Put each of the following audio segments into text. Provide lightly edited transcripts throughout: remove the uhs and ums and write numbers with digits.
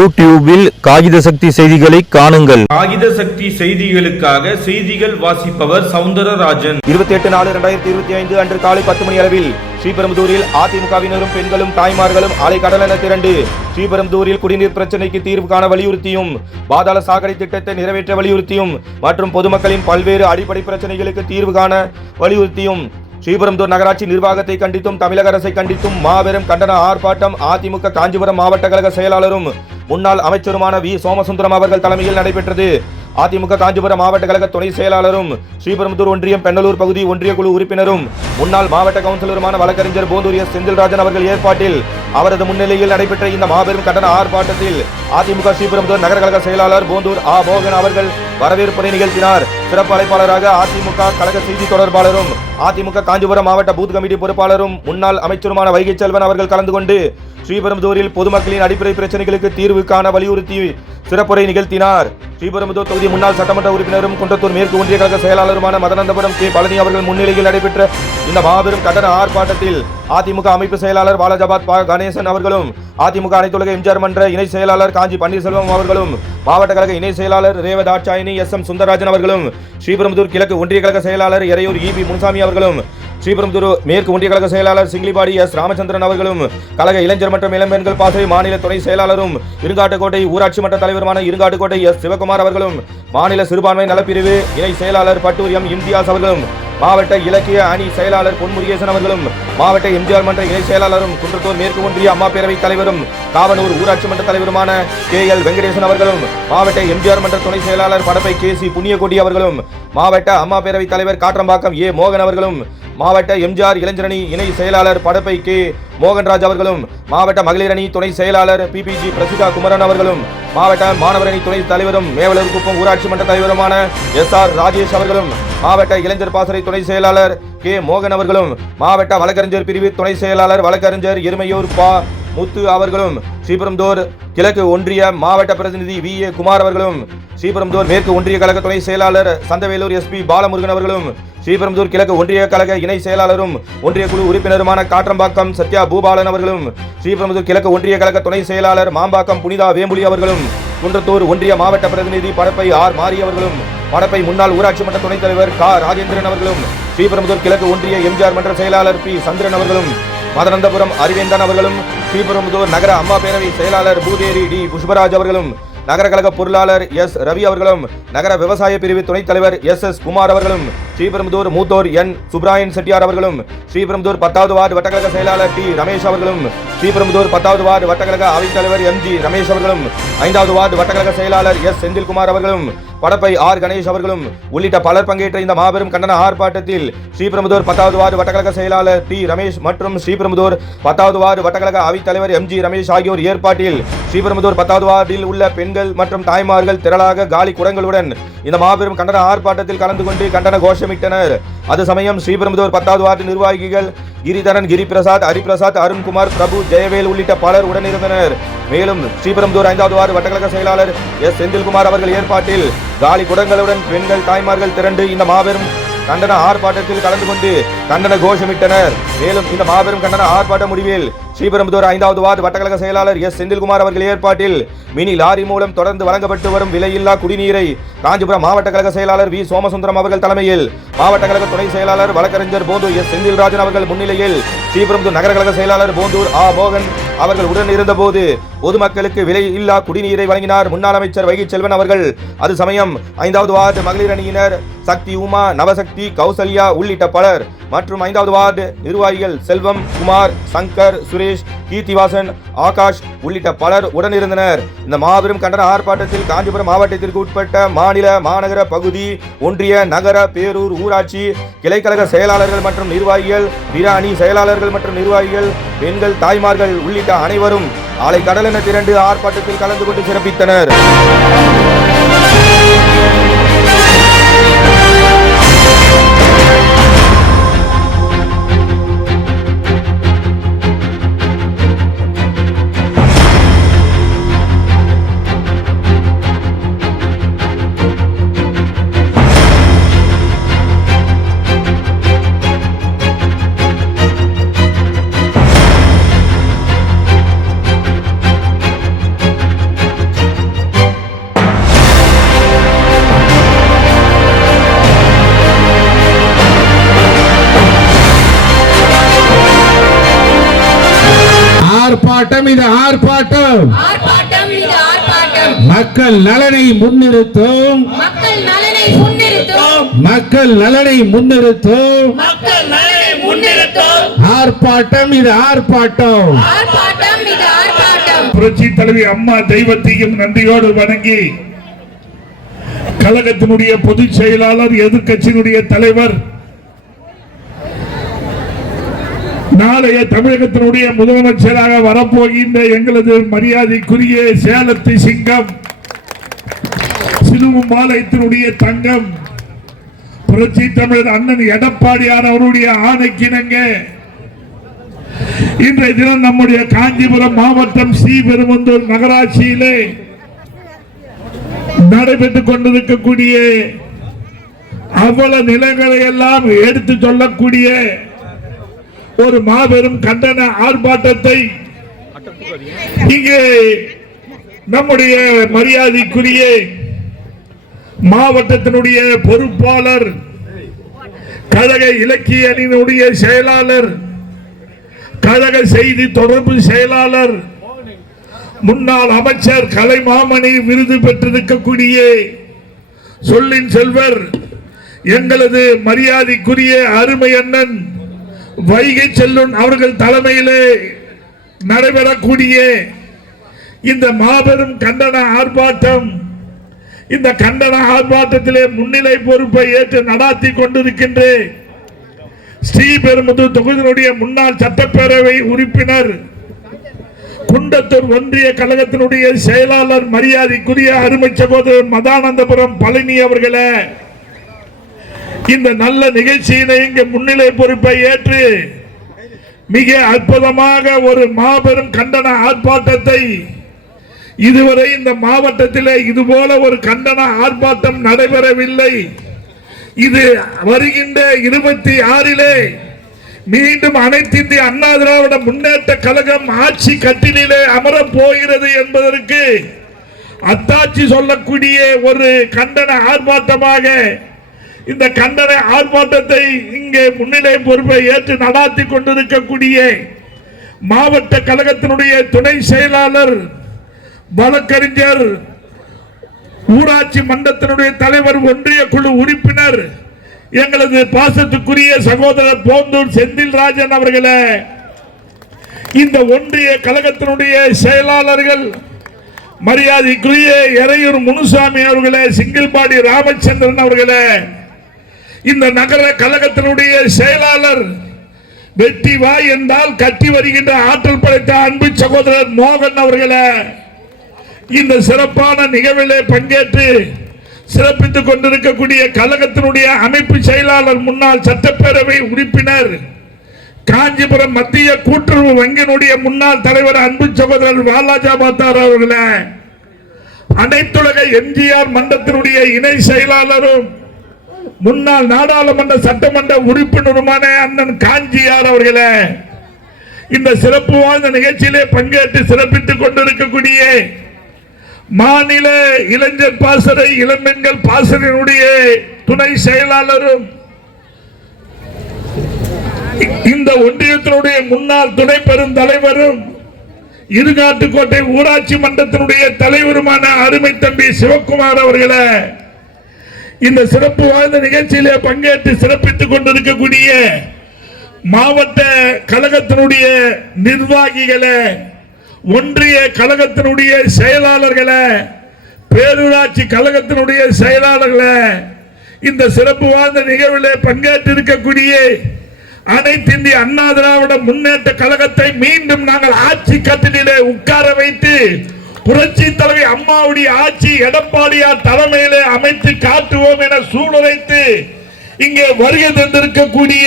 யூடியூபில் காகித சக்தி செய்திகளை காணுங்கள். காகித சக்தி செய்திகளுக்காக செய்திகள் வாசிப்பவர் சவுந்தரராஜன். 28/4/2025 அன்று காலை 10 மணி அளவில் ஸ்ரீபெரும்புதூரில் அதிமுகவினரும் பெண்களும் தாய்மார்களும் அலைக்கடலென திரண்டு ஸ்ரீபெரும்புதூரில் குடிநீர் பிரச்சினைக்கு தீர்வு காண வலியுறுத்தியும், பாதாள சாக்கடை திட்டத்தை நிறைவேற்ற வலியுறுத்தியும் மற்றும் பொதுமக்களின் பல்வேறு அடிப்படை பிரச்சனைகளுக்கு தீர்வு காண வலியுறுத்தியும் ஸ்ரீபெரும்புதூர் நகராட்சி நிர்வாகத்தை கண்டித்தும் தமிழக அரசை கண்டித்தும் மாபெரும் கண்டன ஆர்ப்பாட்டம் அதிமுக காஞ்சிபுரம் மாவட்ட கழக செயலாளரும் முன்னாள் அமைச்சருமான வி சோமசுந்தரம் அவர்கள் தலைமையில் நடைபெற்றது. அதிமுக காஞ்சிபுரம் மாவட்ட கழக துணை செயலாளரும் ஸ்ரீபெரும்புதூர் ஒன்றியம் பெண்ணலூர் பகுதி ஒன்றிய குழு உறுப்பினரும் முன்னாள் மாவட்ட கவுன்சிலருமான வழக்கறிஞர் போந்தூர் எஸ் செந்தில்ராஜன் அவர்கள் ஏற்பாட்டில் அவரது முன்னிலையில் நடைபெற்ற இந்த மாபெரும் கண்டன ஆர்ப்பாட்டத்தில் அதிமுக ஸ்ரீபெரும்புதூர் நகர கழக செயலாளர் போந்தூர் ஆ மோகன் அவர்கள் வரவேற்புரை நிகழ்த்தினார். சிறப்பு அழைப்பாளராக அதிமுக கழக செய்தி தொடர்பாளரும் அதிமுக காஞ்சிபுரம் மாவட்ட பூத் கமிட்டி பொறுப்பாளரும் முன்னாள் அமைச்சருமான வைகை செல்வன் அவர்கள் கலந்து கொண்டு ஸ்ரீபெரும்புதூரில் பொதுமக்களின் அடிப்படை பிரச்சனைகளுக்கு தீர்வு காண வலியுறுத்தி சிறப்புரை நிகழ்த்தினார். ஸ்ரீபெரும்புதூர் தொகுதி முன்னாள் சட்டமன்ற உறுப்பினரும் குன்றத்தூர் மேற்கு ஒன்றிய கழக செயலாளருமான மதனந்தபுரம் கே பழனி அவர்கள் முன்னிலையில் நடைபெற்ற இந்த மாபெரும் கண்டன ஆர்ப்பாட்டத்தில் அதிமுக அமைப்பு செயலாளர் வாலாஜாபாத் பா கணேசன் அவர்களும், அதிமுக அனைத்துலக எம்ஜிஆர் மன்ற இணை செயலாளர் காஞ்சி பன்னீர்செல்வம் அவர்களும், மாவட்ட கழக இணை செயலாளர் ரேவதாட்சாயினி எஸ் எம் சுந்தரராஜன் அவர்களும், ஸ்ரீபெரும்புதூர் கிழக்கு ஒன்றிய கழக செயலாளர் எறையூர் இபி முனுசாமி அவர்களும், ஸ்ரீபெரும்புதூர் மேற்கு ஒன்றிய கழக செயலாளர் சிங்கிலிபாடி எஸ் ராமச்சந்திரன் அவர்களும், கழக இளைஞர் மற்றும் இளம்பெண்கள் பாசறை மாநில துணை செயலாளரும் இருங்காட்டுக்கோட்டை ஊராட்சி மன்ற தலைவருமான இருங்காட்டுக்கோட்டை எஸ் சிவகுமார் அவர்களும், மாநில சிறுபான்மை நலப்பிரிவு இணை செயலாளர் பட்டூர் எம் இம்தியாஸ் அவர்களும், மாவட்ட இலக்கிய அணி செயலாளர் பொன்முருகேசன் அவர்களும், மாவட்ட எம்ஜிஆர் மன்ற இணை செயலாளரும் குன்றத்தூர் மேற்கு ஒன்றிய அம்மா பேரவை தலைவரும் காவனூர் ஊராட்சி மன்ற தலைவருமான கே எல் வெங்கடேசன் அவர்களும், மாவட்ட எம்ஜிஆர் மன்ற துணை செயலாளர் படப்பை கே சி புண்ணியகோடி அவர்களும், மாவட்ட அம்மா பேரவை தலைவர் காற்றம்பாக்கம் ஏ மோகன் அவர்களும், மாவட்ட எம்ஜிஆர் இளைஞரணி இணை செயலாளர் படப்பை கே மோகன்ராஜ் அவர்களும், மாவட்ட மகளிரணி துணை செயலாளர் பிபிஜி பிரசிகா குமரன் அவர்களும், மாவட்ட மாணவரணி துணை தலைவரும் மேவலூர் குப்பம் ஊராட்சி மன்ற தலைவருமான எஸ் ஆர் ராஜேஷ் அவர்களும், மாவட்ட இளைஞர் பாசறை துணை செயலாளர் கே மோகன் அவர்களும், மாவட்ட வழக்கறிஞர் பிரிவு துணை செயலாளர் வழக்கறிஞர் எருமையூர் பா முத்து அவர்களும், ஸ்ரீபெரும்புதூர் கிழக்கு ஒன்றிய மாவட்ட பிரதிநிதி வி ஏ குமார் அவர்களும், ஸ்ரீபெரும்புதூர் மேற்கு ஒன்றிய கழக துணை செயலாளர் சந்தவேலூர் எஸ் பி பாலமுருகன் அவர்களும், ஸ்ரீபெரும்புதூர் கிழக்கு ஒன்றிய கழக இணை செயலாளரும் ஒன்றிய குழு உறுப்பினருமான காற்றம்பாக்கம் சத்யா பூபாலன் அவர்களும், ஸ்ரீபெரும்புதூர் கிழக்கு ஒன்றிய கழக துணை செயலாளர் மாம்பாக்கம் புனிதா வேம்புலி அவர்களும், குன்றத்தூர் ஒன்றிய மாவட்ட பிரதிநிதி படப்பை ஆர் மாரி அவர்களும், படப்பை முன்னாள் ஊராட்சி மன்ற துணைத் தலைவர் கா ராஜேந்திரன் அவர்களும், ஸ்ரீபெரும்புதூர் கிழக்கு ஒன்றிய எம்ஜிஆர் மன்ற செயலாளர் பி சந்திரன் அவர்களும், மதனந்தபுரம் அறிவேந்தன் அவர்களும், ஸ்ரீபெரும்புதூர் நகர அம்மா பேரவை செயலாளர் பூதேரி டி புஷ்பராஜ் அவர்களும், நகர கழக பொருளாளர் எஸ் ரவி அவர்களும், நகர விவசாய பிரிவு துணைத் தலைவர் எஸ் எஸ் குமார் அவர்களும், ஸ்ரீபெரும்புதூர் மூத்தோர் என் சுப்ராயன் செட்டியார் அவர்களும், ஸ்ரீபெரும்புதூர் 10வது வார்டு வட்டக்கழக செயலாளர் டி ரமேஷ் அவர்களும், ஸ்ரீபெரும்புதூர் 10வது வார்டு வட்டக்கழக அவைத்தலைவர் எம் ஜி ரமேஷ் அவர்களும், 5வது வார்டு வட்டக்கழக செயலாளர் எஸ் செந்தில்குமார் அவர்களும், படப்பை ஆர் கணேஷ் அவர்களும் உள்ளிட்ட பலர் பங்கேற்ற இந்த மாபெரும் கண்டன ஆர்ப்பாட்டத்தில் ஸ்ரீபெரும்புதூர் 10வது வார்டு வட்டக்கழக செயலாளர் டி ரமேஷ் மற்றும் ஸ்ரீபெரும்புதூர் 10வது வார்டு வட்டக்கழக அவைத்தலைவர் எம் ஜி ரமேஷ் ஆகியோர் ஏற்பாட்டில் ஸ்ரீபெரும்புதூர் 10வது வார்டில் உள்ள பெண்கள் மற்றும் தாய்மார்கள் திரளாக காலி குடங்களுடன் இந்த மாபெரும் கண்டன ஆர்ப்பாட்டத்தில் கலந்து கொண்டு கண்டன கோஷமிட்டனர். அது சமயம் ஸ்ரீபெரும்புதூர் 10வது வார்டு நிர்வாகிகள் கிரிதரன், கிரிபிரசாத், ஹரிபிரசாத், அருண்குமார், பிரபு, ஜெயவேல் உள்ளிட்ட பலர் உடனிருந்தனர். மேலும் ஸ்ரீபெரும்புதூர் 5வது வார்டு வட்டக்கழக செயலாளர் எஸ் செந்தில்குமார் அவர்கள் ஏற்பாட்டில் காலி குடங்களுடன் பெண்கள் தாய்மார்கள் திரண்டு இந்த மாபெரும் கண்டன ஆர்ப்பாட்டத்தில் கலந்து கொண்டு கண்டன கோஷமிட்டனர். மேலும் இந்த மாபெரும் கண்டன ஆர்ப்பாட்ட முடிவில் ஸ்ரீபெரும்புதூர் 5வது வார்டு வட்டக்கழக செயலாளர் எஸ் செந்தில்குமார் அவர்கள் ஏற்பாட்டில் மினி லாரி மூலம் தொடர்ந்து வழங்கப்பட்டு வரும் விலையில்லா குடிநீரை காஞ்சிபுரம் மாவட்ட கழக செயலாளர் வி சோமசுந்தரம் அவர்கள் தலைமையில், மாவட்ட கழக துணை செயலாளர் வழக்கறிஞர் போந்தூர் எஸ் செந்தில்ராஜன் அவர்கள் முன்னிலையில், ஸ்ரீபெரும்புதூர் நகர கழக செயலாளர் போந்தூர் ஆ மோகன் அவர்கள் உடன் இருந்தபோது பொதுமக்களுக்கு விலை இல்லா குடிநீரை வழங்கினார் முன்னாள் அமைச்சர் வைகை செல்வன் அவர்கள். அது சமயம் 5வது வார்டு மகளிர் அணியினர் சக்தி, உமா, நவசக்தி, கௌசல்யா உள்ளிட்ட பலர் மற்றும் 5வது வார்டு நிர்வாகிகள் செல்வம், குமார், சங்கர், சுரேஷ், கீர்த்திவாசன், ஆகாஷ் உள்ளிட்ட பலர் உடனிருந்தனர். இந்த மாபெரும் கண்டன ஆர்ப்பாட்டத்தில் காஞ்சிபுரம் மாவட்டத்திற்கு உட்பட்ட மாநில, மாநகர பகுதி, ஒன்றிய, நகர, பேரூர், ஊராட்சி கிளைக்கழக செயலாளர்கள் மற்றும் நிர்வாகிகள், பிற அணி செயலாளர்கள் மற்றும் நிர்வாகிகள், பெண்கள், தாய்மார்கள் உள்ளிட்ட அனைவரும் ஆலை கடலென திரண்டு ஆர்ப்பாட்டத்தில் கலந்து கொண்டு சிறப்பித்தனர். ஆர்ப்பாட்டம் இது ஆர்ப்பாட்டம், ஆர்ப்பாட்டம் இது ஆர்ப்பாட்டம். மக்கள் நலனை முன்னிறுத்தும், மக்கள் நலனை முன்னிறுத்தும், மக்கள் நலனை முன்னிறுத்தும் மக்கள் நலனை முன்னிறுத்தும். ஆர்ப்பாட்டம் இது ஆர்ப்பாட்டம். ஆர்ப்பாட்டம் இது ஆர்ப்பாட்டம். புரட்சி தலைவி அம்மா தெய்வத்தையும் நன்றியோடு வணங்கி கழகத்தினுடைய பொதுச் செயலாளர், எதிர்க்கட்சியினுடைய தலைவர், நாளைய தமிழகத்தினுடைய முதலமைச்சராக வரப்போகின்ற எங்களது மரியாதைக்குரிய சேலத்து சிங்கம், சிலுவம்பாளையத்தினுடைய தங்கம், புரட்சி தமிழர் அண்ணன் எடப்பாடியார் அவருடைய ஆணைக்கிணங்க இன்றைய தினம் நம்முடைய காஞ்சிபுரம் மாவட்டம் ஸ்ரீபெரும்புதூர் நகராட்சியிலே நடைபெற்றுக் கொண்டிருக்கக்கூடிய அவ்வளவு நிலங்களை எல்லாம் எடுத்து சொல்லக்கூடிய ஒரு மாபெரும் கண்டன ஆர்ப்பாட்டத்தை இங்கே நம்முடைய மரியாதைக்குரிய மாவட்டத்தினுடைய பொறுப்பாளர், கழக இலக்கிய அணியினுடைய செயலாளர், கழக செய்தி தொடர்பு செயலாளர், முன்னாள் அமைச்சர், கலைமாமணி விருது பெற்றிருக்கக்கூடிய சொல்லின் செல்வர், எங்களது மரியாதைக்குரிய அருமை அண்ணன் வைகை செல்வன் அவர்கள் தலைமையிலே நடைபெறக்கூடிய இந்த மாபெரும் கண்டன ஆர்ப்பாட்டம், இந்த கண்டன ஆர்ப்பாட்டத்திலே முன்னிலை பொறுப்பை ஏற்று நடாத்தி கொண்டிருக்கின்ற ஸ்ரீபெரும்புதூர் தொகுதியினுடைய முன்னாள் சட்டப்பேரவை உறுப்பினர், குண்டத்தூர் ஒன்றிய கழகத்தினுடைய செயலாளர், மரியாதைக்குரிய அருமை சகோதரர் மதானந்தபுரம் பழனி அவர்களே, இந்த நல்ல நிகழ்ச்சியினை இங்கு முன்னிலை பொறுப்பை ஏற்று மிக அற்புதமாக ஒரு மாபெரும் கண்டன ஆர்ப்பாட்டத்தை, இதுவரை இந்த மாவட்டத்திலே இதுபோல ஒரு கண்டன ஆர்ப்பாட்டம் நடைபெறவில்லை. இது வருகின்ற 26 மீண்டும் அனைத்து இந்திய அண்ணா திராவிட முன்னேற்ற கழகம் ஆட்சி கட்டிலே அமரப் போகிறது என்பதற்கு அத்தாட்சி சொல்லக்கூடிய ஒரு கண்டன ஆர்ப்பாட்டமாக இந்த கண்டன ஆர்ப்பாட்டத்தை இங்கே முன்னிலை பொறுப்பை ஏற்று நடாத்தி கொண்டிருக்கக்கூடிய மாவட்ட கழகத்தினுடைய துணை செயலாளர், வழக்கறிஞர், ஊராட்சி மன்றத்தினுடைய தலைவர், ஒன்றிய குழு உறுப்பினர், எங்களது பாசத்துக்குரிய சகோதரர் போந்தூர் செந்தில்ராஜன் அவர்களே, இந்த ஒன்றிய கழகத்தினுடைய செயலாளர்கள், மரியாதைக்குரிய எறையூர் முனுசாமி அவர்களே, சிங்கிள்பாடி ராமச்சந்திரன் அவர்களே, இந்த நகர கழகத்தினுடைய செயலாளர், வெட்டி வாய் என்றால் கட்டி வருகின்ற ஆற்றல் படைத்த அன்பு சகோதரர் மோகன் அவர்களே, இந்த சிறப்பான நிகழ்விலே பங்கேற்று சிறப்பித்துக் கொண்டிருக்கக்கூடிய கழகத்தினுடைய அமைப்பு செயலாளர், முன்னாள் சட்டப்பேரவை உறுப்பினர், காஞ்சிபுரம் மத்திய கூட்டுறவு வங்கியினுடைய முன்னாள் தலைவர் அன்பு சகோதரர் வாலாஜாபாத்தார் அவர்களே, அனைத்துலக எம்ஜிஆர் மன்றத்தினுடைய இணை செயலாளரும் முன்னாள் நாடாளுமன்ற சட்டமன்ற உறுப்பினருமான அண்ணன் காஞ்சியார் அவர்களே, இந்த சிறப்பு வாய்ந்த நிகழ்ச்சியிலே பங்கேற்று சிறப்பித்துக் கொண்டிருக்கக்கூடிய மாநில இளைஞர் பாசறை இளம்பெண்கள் பாசறையினுடைய துணை செயலாளரும், இந்த ஒன்றியத்தினுடைய முன்னாள் துணை பெருந்தலைவரும், இருகாட்டுக்கோட்டை ஊராட்சி மன்றத்தினுடைய தலைவருமான அருமை தம்பி சிவக்குமார் அவர்களே, இந்த சிறப்பு வாய்ந்த நிகழ்ச்சியிலே பங்கேற்று சிறப்பித்துக் கொண்டிருக்கக்கூடிய மாவட்ட கழகத்தினுடைய நிர்வாகிகளே, ஒன்றிய கழகத்தினுடைய செயலாளர்களே, பேரூராட்சி கழகத்தினுடைய செயலாளர்களே, இந்த சிறப்பு வாய்ந்த நிகழ்விலே பங்கேற்றிருக்கக்கூடிய அனைத்து இந்திய அண்ணா திராவிட முன்னேற்ற கழகத்தை மீண்டும் நாங்கள் ஆட்சி கட்டிலே உட்கார வைத்து புரட்சி தலைவி அம்மாவுடைய ஆட்சி எடப்பாடியார் தலைமையிலே அமைத்து காட்டுவோம் என சூளுரைத்து இங்கே வருகை தந்திருக்கக்கூடிய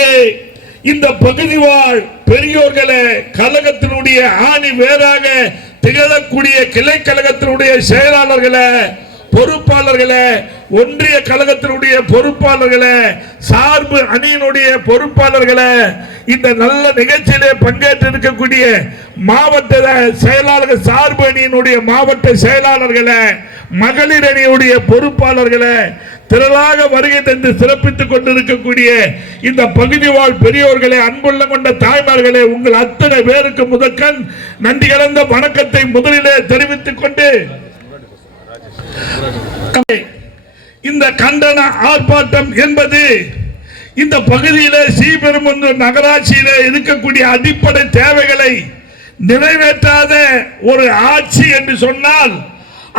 இந்த பகுதி வாழ் பெரியோர்களே, கழகத்தினுடைய ஆணி வேறாக திகழக்கூடிய கிளை கழகத்தினுடைய செயலாளர்களே, பொறுப்பாளர்களே, ஒன்றிய கழகத்தினுடைய பொறுப்பாளர்களே, சார்பு அணியினுடைய பொறுப்பாளர்களே, இந்த நல்ல நிகழ்ச்சியிலே பங்கேற்று இருக்கக்கூடிய மாவட்ட செயலாளர்கள், சார்பு அணியினுடைய மாவட்ட செயலாளர்களே, மகளிர் அணியுடைய பொறுப்பாளர்களே, திரளாக வருகை தந்து சிறப்பித்துக் கொண்டிருக்கக்கூடிய இந்த பகுதி வாழ் பெரியோர்களே, அன்புள்ள கொண்ட தாய்மார்களே, உங்கள் அத்தனை பேருக்கு முதற்கண் நன்றி கலந்த வணக்கத்தை முதலிலே தெரிவித்துக் கொண்டு இந்த கண்டன ஆர்ப்பாட்டம் என்பது இந்த பகுதியிலே ஸ்ரீபெரும்புதூர் நகராட்சியிலே இருக்கக்கூடிய அடிப்படை தேவைகளை நிறைவேற்றாத ஒரு ஆட்சி என்று சொன்னால்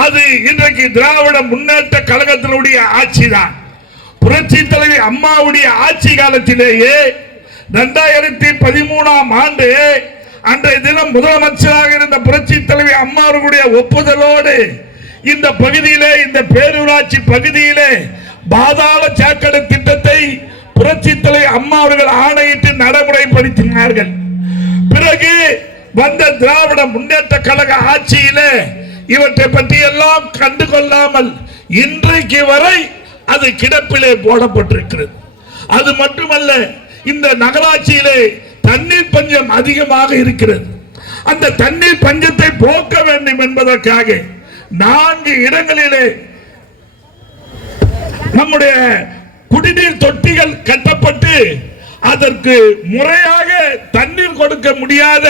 அது இன்றைக்கு திராவிட முன்னேற்ற கழகத்தினுடைய ஆட்சி தான். புரட்சி தலைவி அம்மாவுடைய ஆட்சி காலத்திலேயே 2013ஆம் ஆண்டு அன்றைய தினம் முதலமைச்சராக இருந்த புரட்சி தலைவி அம்மாவுடைய ஒப்புதலோடு இந்த பகுதியிலே, இந்த பேரூராட்சி பகுதியிலே பாதாள சாக்கடை திட்டத்தை புரட்சி தலைவி அம்மா அவர்கள் ஆணையிட்டு நடைமுறைப்படுத்தினார்கள். பிறகு வந்த திராவிட முன்னேற்ற கழக ஆட்சியிலே இவற்றை பற்றி எல்லாம் கண்டுகொள்ளாமல் இன்றைக்கு வரை அது கிடப்பிலே போடப்பட்டிருக்கிறது. அது மட்டுமல்ல, இந்த நகராட்சியிலே தண்ணீர் பஞ்சம் அதிகமாக இருக்கிறது. அந்த தண்ணீர் பஞ்சத்தை போக்க வேண்டும் என்பதற்காக 4 இடங்களிலே நம்முடைய குடிநீர் தொட்டிகள் கட்டப்பட்டு அதற்கு முறையாக தண்ணீர் கொடுக்க முடியாத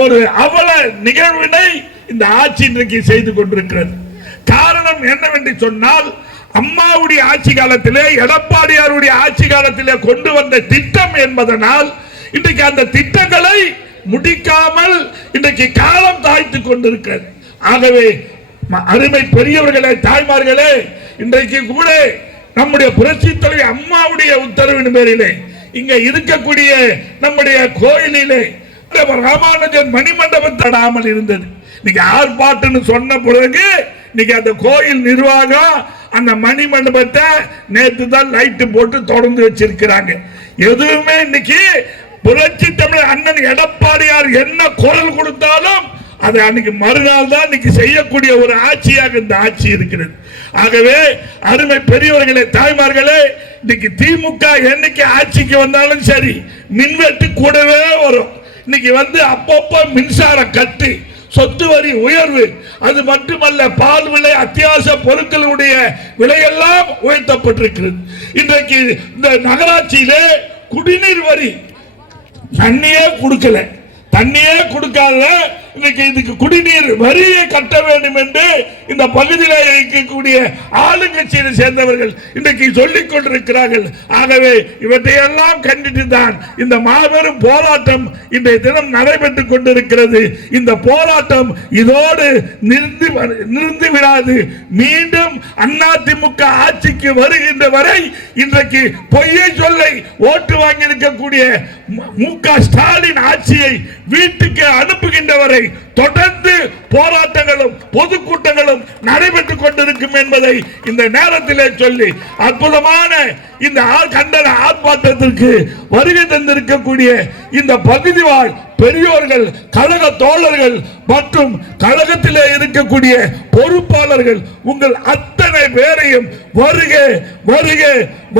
ஒரு அவல நிகழ்வினை இந்த ஆட்சி இன்றைக்கு செய்து கொண்டிருக்கிறது. காரணம் என்னவென்று சொன்னால், அம்மாவுடைய ஆட்சி காலத்திலே, எடப்பாடியாருடைய ஆட்சி காலத்திலே கொண்டு வந்த திட்டம் என்பதனால் இன்றைக்கு அந்த திட்டங்களை முடிக்காமல் இன்றைக்கு காலம் தாழ்த்துக் கொண்டிருக்கிறது. ஆகவே அருமை பெரியவர்களே, தாய்மார்களே, இன்றைக்கு கூட நம்முடைய புரட்சி தலைவி அம்மாவுடைய உத்தரவின் பேரிலே இங்க இருக்கக்கூடிய நம்முடைய கோயிலிலே ராமானுஜன் மணிமண்டபம் இருந்தது. இன்னைக்கு ஆர்ப்பாட்டம் சொன்ன பிறகு இன்னைக்கு அந்த கோயில் நிர்வாகம் அந்த மணி மண்டபத்தை நேற்று தான் லைட் போட்டு தொடர்ந்து வச்சிருக்கிறாங்க. எதுவுமே இன்னைக்கு புரட்சி தமிழ் அண்ணன் எடப்பாடியார் என்ன குரல் கொடுத்தாலும் அதை அன்னைக்கு மறுநாள் தான் இன்னைக்கு செய்யக்கூடிய ஒரு ஆட்சியாக இந்த ஆட்சி இருக்கிறது. ஆகவே அருமை பெரியவர்களே, தாய்மார்களே, இன்னைக்கு திமுக என்னைக்கு ஆட்சிக்கு வந்தாலும் சரி மின்வெட்டு கூடவே வரும். இன்னைக்கு அப்பப்போ மின்சார கட்டு, சொத்து வரி உயர்வு, அது மட்டுமல்ல பால் விலை, அத்தியாவசிய பொருட்களுடைய விலையெல்லாம் உயர்த்தப்பட்டிருக்கிறது. இன்றைக்கு இந்த நகராட்சியிலே குடிநீர் வரி தண்ணியே கொடுக்காத இன்னைக்கு இதுக்கு குடிநீர் வரியை கட்ட வேண்டும் என்று இந்த பகுதியில் இருக்கக்கூடிய ஆளுங்கட்சியை சேர்ந்தவர்கள் இன்றைக்கு சொல்லிக் கொண்டிருக்கிறார்கள். ஆகவே இவற்றையெல்லாம் கண்டித்து தான் இந்த மாபெரும் போராட்டம் இன்றைய தினம் நடைபெற்றுக் கொண்டிருக்கிறது. இந்த போராட்டம் இதோடு நிறுத்தி விடாது. மீண்டும் அதிமுக ஆட்சிக்கு வருகின்ற வரை இன்றைக்கு பொய்யை சொல்லை ஓட்டு வாங்கி இருக்கக்கூடிய மு.க. ஸ்டாலின் ஆட்சியை வீட்டுக்கு அனுப்புகின்ற வரை தொடர்ந்து போராட்டங்களும் பொதுக்கூட்டங்களும் நடைபெற்றுக் கொண்டிருக்கும் என்பதை இந்த நேரத்திலே சொல்லி அற்புதமான இந்த கண்டன ஆர்ப்பாட்டத்திற்கு வருகை தந்திருக்கக்கூடிய இந்த பகுதி வாழ் பெரியோர்கள், கழக தோழர்கள் மற்றும் கழகத்திலே இருக்கக்கூடிய பொறுப்பாளர்கள் உங்கள் அத்தனை பேரையும் வருக வருக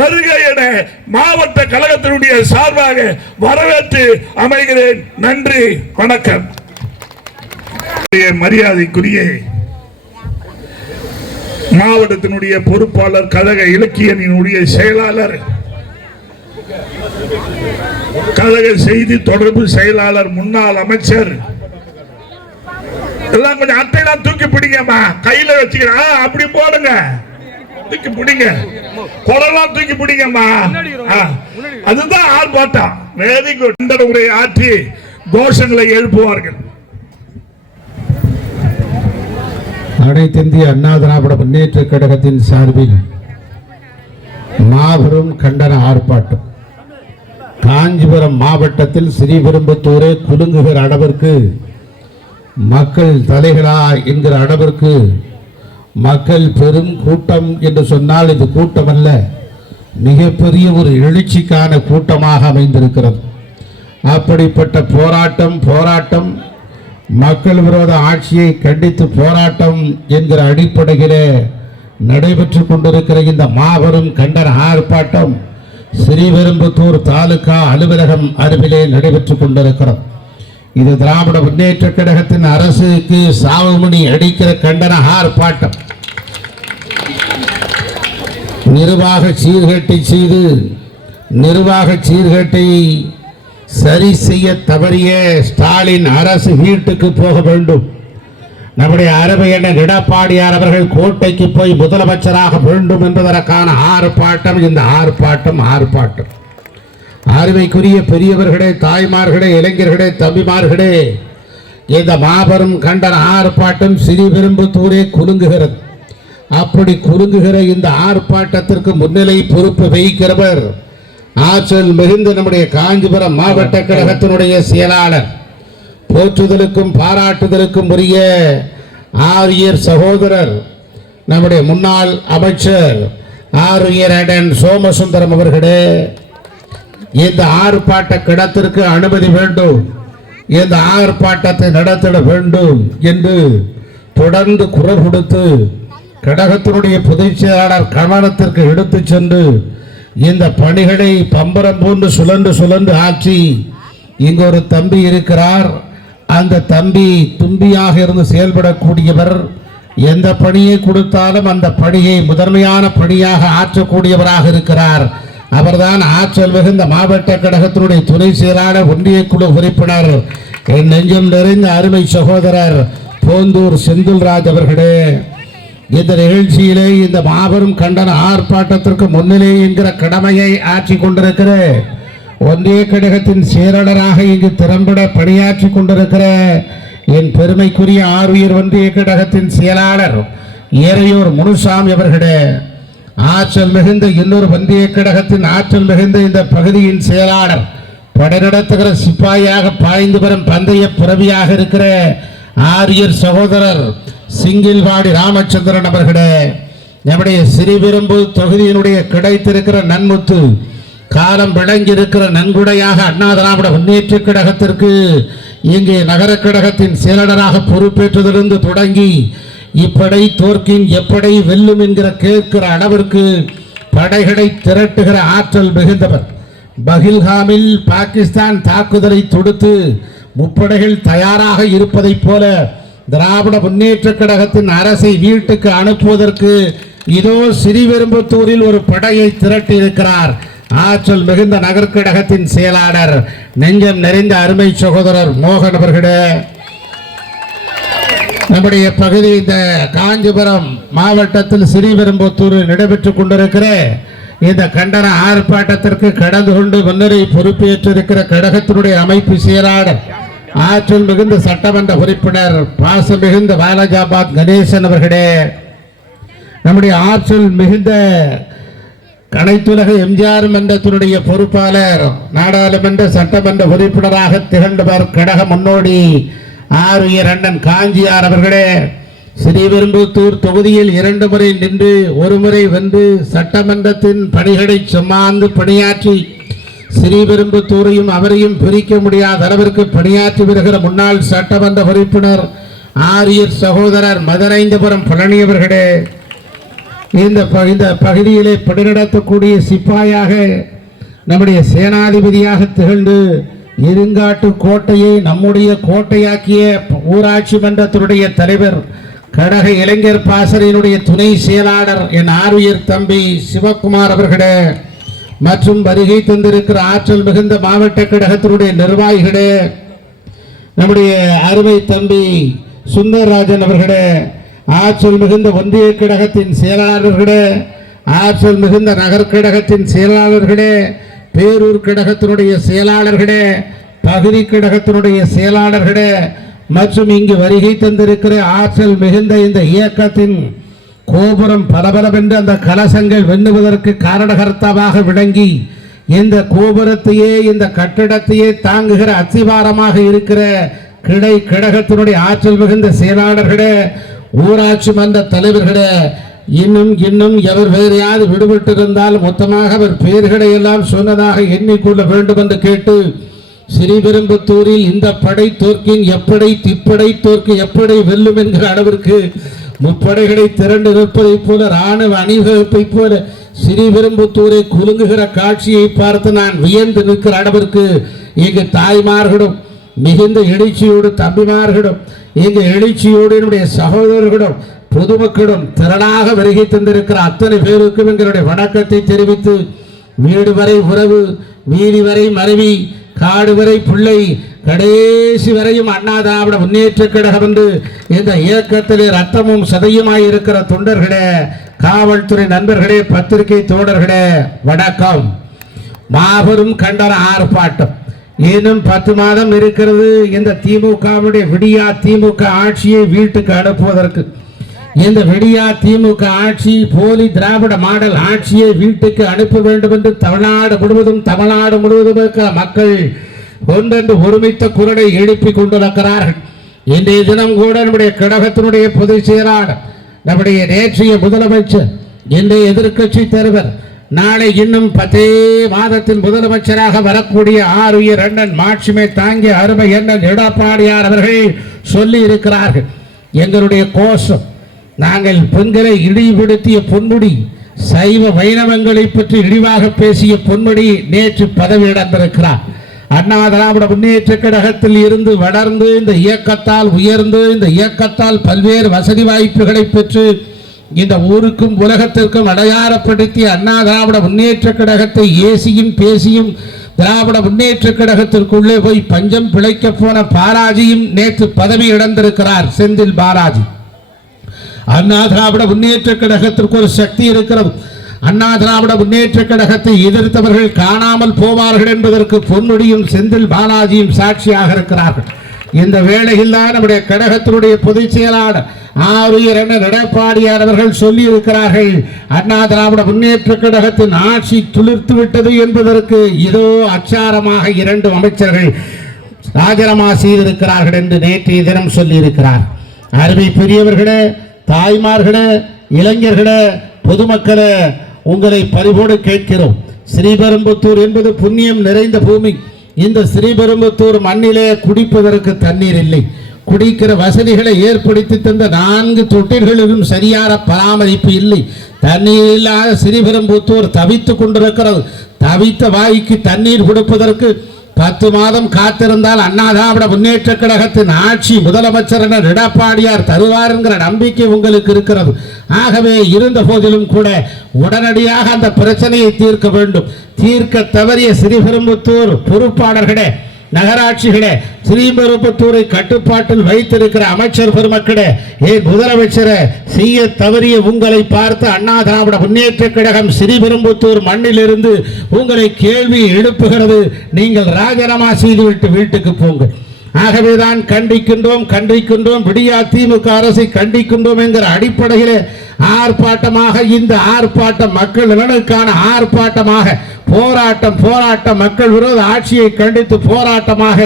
வருக என மாவட்ட கழகத்தினுடைய சார்பாக வரவேற்று அமைகிறேன். நன்றி, வணக்கம். மரியாதைக்குரிய மாவட்டத்தினுடைய பொறுப்பாளர், கழக இலக்கியனுடைய செயலாளர், கழக செய்தி தொடர்பு செயலாளர், முன்னாள் அமைச்சர் எல்லாம் கொஞ்சம் அட்டையெல்லாம் தூக்கி பிடிங்கம்மா, கையில வச்சுக்கிறா அப்படி போடுங்க, தூக்கி பிடிங்க, கொடலாம் தூக்கி பிடிங்கம்மா. அதுதான் ஆர்ப்பாட்டம். Very good. உரை ஆற்றி கோஷங்களை எழுப்புவார்கள். அனைத்திந்திய அண்ணா திராவிட முன்னேற்ற கழகத்தின் சார்பில் மாபெரும் கண்டன ஆர்ப்பாட்டம் காஞ்சிபுரம் மாவட்டத்தில் ஸ்ரீபெரும்புதூரை குலுங்குகிற அளவிற்கு, மக்கள் தலைகளா என்கிற அளவிற்கு மக்கள் பெரும் கூட்டம் என்று சொன்னால் இது கூட்டம் அல்ல, மிகப்பெரிய ஒரு எழுச்சிக்கான கூட்டமாக அமைந்திருக்கிறது. அப்படிப்பட்ட போராட்டம் மக்கள் விரோத ஆட்சியை கண்டித்து போராட்டம் என்கிற அடிப்படையிலே நடைபெற்றுக் கொண்டிருக்கிற இந்த மாபெரும் கண்டன ஆர்ப்பாட்டம் ஸ்ரீபெரும்புதூர் தாலுகா அலுவலகம் அருகிலே நடைபெற்றுக் கொண்டிருக்கிறது. இது திராவிட முன்னேற்ற கழகத்தின் அரசுக்கு சாவுமணி அடிக்கிற கண்டன ஆர்ப்பாட்டம். நிர்வாக சீர்கேட்டை செய்து நிர்வாக சீர்கேட்டை சரி செய்ய தவறிய ஸ்டாலின் அரசு வீட்டுக்கு போக வேண்டும். நம்முடைய அருமையண்ணன் எடப்பாடியார் அவர்கள் கோட்டைக்கு போய் முதலமைச்சராக வேண்டும் என்பதற்கான ஆர்ப்பாட்டம் இந்த ஆர்ப்பாட்டம். அருமைக்குரிய பெரியவர்களே, தாய்மார்களே, இளைஞர்களே, தம்பிமார்களே, இந்த மாபெரும் கண்டன ஆர்ப்பாட்டம் ஸ்ரீபெரும்புத்தூரே குலுங்குகிறது. அப்படி குலுங்குகிற இந்த ஆர்ப்பாட்டத்திற்கு முன்னிலை பொறுப்பு வகிக்கிறவர் ஆற்றல் மிகுந்த நம்முடைய காஞ்சிபுரம் மாவட்ட கழகத்தினுடைய செயலாளர், போற்றுதலுக்கும் பாராட்டுதலுக்கும் உரிய ஆரியர் சகோதரர், நம்முடைய முன்னாள் அமைச்சர் ஆரியர் அடன் சோமசுந்தரம் அவர்களே, இந்த ஆர்ப்பாட்ட கிடத்திற்கு அனுமதி வேண்டும், இந்த ஆர்ப்பாட்டத்தை நடத்திட வேண்டும் என்று தொடர்ந்து குரல் கொடுத்து கழகத்தினுடைய பொதுச் செயலாளர் கவனத்திற்கு எடுத்து சென்று இந்த பணிகளை பம்பரம் போன்று சுழன்று ஆற்றி இங்கு ஒரு தம்பி இருக்கிறார். அந்த தம்பி தும்பியாக இருந்து செயல்படக்கூடியவர். எந்த பணியை கொடுத்தாலும் அந்த பணியை முதன்மையான பணியாக ஆற்றக்கூடியவராக இருக்கிறார். அவர்தான் ஆற்றல் மிகுந்த மாவட்ட கழகத்தினுடைய துணை செயலாளர், ஒன்றிய குழு உறுப்பினர், என் நெஞ்சம் நிறைந்த அருமை சகோதரர் போந்தூர் செந்தில்ராஜ் அவர்களே, இந்த நிகழ்ச்சியிலே இந்த மாபெரும் கண்டன ஆர்ப்பாட்டத்திற்கு முன்னிலை என்கிற கடமையை ஆற்றி கொண்டிருக்கிற ஒன்றிய கழகத்தின் செயலாளராக இங்கு திறம்பட பணியாற்றி கொண்டிருக்கிற என் பெருமைக்குரிய ஆர்வீர் ஒன்றிய கழகத்தின் செயலாளர் ஏறையூர் முனுசாமி அவர்களே, ஆற்றல் மிகுந்த இன்னொரு ஒன்றிய கழகத்தின் ஆற்றல் மிகுந்த இந்த பகுதியின் செயலாளர், படைநடத்துகிற சிப்பாயாக பாய்ந்து வரும் பந்தய பிறவியாக இருக்கிற ஆரியர் சகோதரர் சிங்கில்வாடி ராமச்சந்திரன் அவர்களே, நம்முடைய ஸ்ரீபெரும்புதூர் தொகுதியினுடைய கிடைத்திருக்கிற நன்முத்து, காலம் விளங்கியிருக்கிற நன்கொடையாக அண்ணா திராவிட முன்னேற்ற கழகத்திற்கு இங்கே நகர கழகத்தின் செயலாளராக பொறுப்பேற்றதிலிருந்து தொடங்கி இப்படை தோற்கின் எப்படை வெல்லும் என்கிற கேட்கிற அளவிற்கு படைகளை திரட்டுகிற ஆற்றல் மிகுந்தவர். பஹில்காமில் பாகிஸ்தான் தாக்குதலை தொடுத்து முப்படைகள் தயாராக இருப்பதைப் போல திராவிட முன்னேற்ற கழகத்தின் அரசை வீட்டுக்கு அனுப்புவதற்கு இதோ ஸ்ரீபெரும்புத்தூரில் ஒரு படையை திரட்டி இருக்கிறார் ஆற்றல் மிகுந்த நகர்கழகத்தின் செயலாளர், நெஞ்சம் நிறைந்த அருமை சகோதரர் மோகன் அவர்களே. நம்முடைய பகுதி இந்த காஞ்சிபுரம் மாவட்டத்தில் ஸ்ரீபெரும்புத்தூரில் நடைபெற்றுக் கொண்டிருக்கிற இந்த கண்டன ஆர்ப்பாட்டத்திற்கு கடந்து கொண்டு முன்னிலை பொறுப்பேற்றிருக்கிற கழகத்தினுடைய அமைப்பு செயலாளர், ஆற்றல் மிகுந்த சட்டமன்ற உறுப்பினர் பாசம் மிகுந்த பாலஜாபாத் கணேசன் அவர்களே, நம்முடைய ஆற்றல் மிகுந்த அனைத்துலக எம்ஜிஆர் மன்றத்தினுடைய பொறுப்பாளர், நாடாளுமன்ற சட்டமன்ற உறுப்பினராக திகழ்ந்தவர் கழக முன்னோடி ஆரியர் அண்ணன் காஞ்சியார் அவர்களே, ஸ்ரீபெரும்புத்தூர் தொகுதியில் 2 முறை நின்று 1 முறை வென்று சட்டமன்றத்தின் பணிகளை சுமந்து பணியாற்றி ஸ்ரீபெரும்புத்தூரையும் அவரையும் பிரிக்க முடியாத அளவிற்கு பணியாற்றி வருகிற முன்னாள் சட்டமன்ற உறுப்பினர் ஆரியர் சகோதரர் மதுரைந்தபுரம் பழனி அவர்களே, இந்த பகுதியிலே பணிநடத்தக்கூடிய சிப்பாயாக நம்முடைய சேனாதிபதியாக திகழ்ந்து இருங்காட்டு கோட்டையை நம்முடைய கோட்டையாக்கிய ஊராட்சி மன்றத்தினுடைய தலைவர், கழக இளைஞர் பாசறையினுடைய துணை செயலாளர் என் ஆர்வீர் தம்பி சிவகுமார் அவர்களே, மற்றும் வருகை தந்திருக்கிற ஆற்றல் மிகுந்த மாவட்ட கழகத்தினுடைய நிர்வாகிகளே, நம்முடைய அருமை தம்பி சுந்தரராஜன் அவர்களே, ஆற்றல் மிகுந்த ஒன்றிய கழகத்தின் செயலாளர்களே, ஆற்றல் மிகுந்த நகர் கழகத்தின் செயலாளர்களே, பேரூர் கழகத்தினுடைய செயலாளர்களே, பகுதி கழகத்தினுடைய செயலாளர்களே, மற்றும் இங்கு வருகை தந்திருக்கிற ஆற்றல் மிகுந்த இந்த இயக்கத்தின் கோபுரம் பலபலவென்று அந்த கலசங்கள் வெண்ணுவதற்கு காரணகர்த்தாவாக விளங்கி இந்த கோபுரத்தையே இந்த கட்டிடத்தையே தாங்குகிற அத்திவாரமாக இருக்கிற கிளை கழகத்தினுடைய ஆற்றல் மிகுந்த செயலாளர்களே, ஊராட்சி மன்ற தலைவர்களே, இன்னும் எவர் வேறையாவது விடுபட்டிருந்தால் மொத்தமாக அவர் பெயர்களை எல்லாம் சொன்னதாக எண்ணிக்கொள்ள வேண்டும் என்று கேட்டு, ஸ்ரீபெரும்புத்தூரில் இந்த படை தோற்கின் எப்படை திப்படை தோற்கு எப்படி வெல்லும் என்கிற அளவிற்கு முப்படைகளை திரண்டு நிற்பதைப் போல இராணுவ அணிவகுப்பைப் போல ஸ்ரீபெரும்புத்தூரை குலுங்குகிற காட்சியை பார்த்து நான் வியந்து நிற்கிற அளவிற்கு இங்கு தாய்மார்களும் மிகுந்த எழுச்சியோடு, தம்பிமார்களும் இங்கு எழுச்சியோடு என்னுடைய சகோதரர்களும் பொதுமக்களும் திரளாக வருகை தந்திருக்கிற அத்தனை பேருக்கும் எங்களுடைய வணக்கத்தை தெரிவித்து, வீடு வரை உறவு, வீதி வரை மனைவி, காடு வரை பிள்ளை, கடைசி வரையும் அண்ணா திராவிட முன்னேற்ற கழகம் என்று இந்த இயக்கத்திலே ரத்தமும் சதையுமாய் இருக்கிற தொண்டர்களே, காவல்துறை நண்பர்களே, பத்திரிகை தோழர்களே, வணக்கம். மாபெரும் கண்டன ஆர்ப்பாட்டம். இன்னும் 10 மாதம் இருக்கிறது இந்த திமுகவுடைய விடியா திமுக ஆட்சியை வீட்டுக்கு அனுப்புவதற்கு. இந்த விடியா திமுக ஆட்சி போலி திராவிட மாடல் ஆட்சியை வீட்டுக்கு அனுப்ப வேண்டும் என்று தமிழ்நாடு முழுவதும் இருக்கிற மக்கள் ஒன்றென்று ஒருமித்த குரலை எழுப்பிக் கொண்டிருக்கிறார்கள். இன்றைய தினம் கூட நம்முடைய கழகத்தினுடைய பொதுச் செயலாளர், நம்முடைய நேற்றைய முதலமைச்சர், இன்றைய எதிர்க்கட்சி தலைவர், நாளை இன்னும் 10 மாதத்தில் முதலமைச்சராக வரக்கூடிய ஆருயிர் அண்ணன் மாட்சிமை தாங்கிய அருமை அண்ணன் எடப்பாடியார் அவர்கள் சொல்லி இருக்கிறார்கள். எங்களுடைய கோஷம், நாங்கள் பெண்களை இழிவுபடுத்திய பொன்முடி, சைவ வைணவங்களை பற்றி இழிவாக பேசிய பொன்முடி நேற்று பதவி இழந்திருக்கிறார். அண்ணா திராவிட முன்னேற்ற கழகத்தில் இருந்து வளர்ந்து இந்த இயக்கத்தால் உயர்ந்து இந்த இயக்கத்தால் பல்வேறு வசதி வாய்ப்புகளை பெற்று இந்த ஊருக்கும் உலகத்திற்கும் அடையாளப்படுத்திய அண்ணா திராவிட முன்னேற்ற கழகத்தை ஏசியும் பேசியும் திராவிட முன்னேற்ற கழகத்திற்குள்ளே போய் பஞ்சம் பிழைக்க போன பாலாஜியும் நேற்று பதவி இழந்திருக்கிறார். செந்தில் பாலாஜி. அண்ணா திராவிட முன்னேற்ற கழகத்திற்கு ஒரு சக்தி இருக்கிறது. அண்ணா திராவிட முன்னேற்ற கழகத்தை எதிர்த்தவர்கள் காணாமல் போவார்கள் என்பதற்கு பொன்முடியும் செந்தில் பாலாஜியும் சாட்சியாக இருக்கிறார்கள். இந்த வேளையில் தான் நம்முடைய கழகத்தினுடைய பொதுச் செயலாளர் ஆருயிர் அண்ணன் எடப்பாடியார் அவர்கள் சொல்லி இருக்கிறார்கள், அண்ணா திராவிட முன்னேற்ற கழகத்தின் ஆட்சி துளிர்த்து விட்டது என்பதற்கு இதோ அச்சாரமாக 2 அமைச்சர்கள் ராஜினாமா செய்திருக்கிறார்கள் என்று நேற்றைய தினம் சொல்லி இருக்கிறார். அருமை பெரியவர்களே, தாய்மார்களே, இளைஞர்களே, பொதுமக்களே, உங்களை பரிவோடு கேட்கிறோம். ஸ்ரீபெரும்புத்தூர் என்பது புண்ணியம் நிறைந்த பூமி. இந்த ஸ்ரீபெரும்புத்தூர் மண்ணிலே குடிப்பதற்கு தண்ணீர் இல்லை. குடிக்கிற வசதிகளை ஏற்படுத்தி தந்த 4 தொட்டில்களிலும் சரியான பராமரிப்பு இல்லை. தண்ணீர் இல்லாத ஸ்ரீபெரும்புத்தூர் தவித்துக் கொண்டிருக்கிறது. தவித்த வாய்க்கு தண்ணீர் கொடுப்பதற்கு 10 மாதம் காத்திருந்தால் அண்ணா திராவிட முன்னேற்ற கழகத்தின் ஆட்சி முதலமைச்சர் எடப்பாடியார் தருவார் என்கிற நம்பிக்கை உங்களுக்கு இருக்கிறது. ஆகவே இருந்த போதிலும் கூட உடனடியாக அந்த பிரச்சனையை தீர்க்க வேண்டும். தீர்க்க தவறிய ஸ்ரீபெரும்புத்தூர் பொறுப்பாளர்களே, நகராட்சிகளே, ஸ்ரீபெரும்புத்தூரை கட்டுப்பாட்டில் வைத்திருக்கிற அமைச்சர் பெருமக்களே, ஏன் முதலமைச்சரை செய்ய தவறிய உங்களை பார்த்து அண்ணா திராவிட முன்னேற்ற கழகம் ஸ்ரீபெரும்புத்தூர் மண்ணிலிருந்து உங்களை கேள்வி எழுப்புகிறது. நீங்கள் ராஜினாமா செய்துவிட்டு வீட்டுக்கு போங்கள். ஆகவேதான் கண்டிக்கின்றோம், விடியா திமுக அரசை கண்டிக்கின்றோம் என்கிற அடிப்படையிலே ஆர்ப்பாட்டமாக, இந்த ஆர்ப்பாட்டம் மக்கள் நலனுக்கான ஆர்ப்பாட்டமாக, போராட்டம் மக்கள் விரோத ஆட்சியை கண்டித்து போராட்டமாக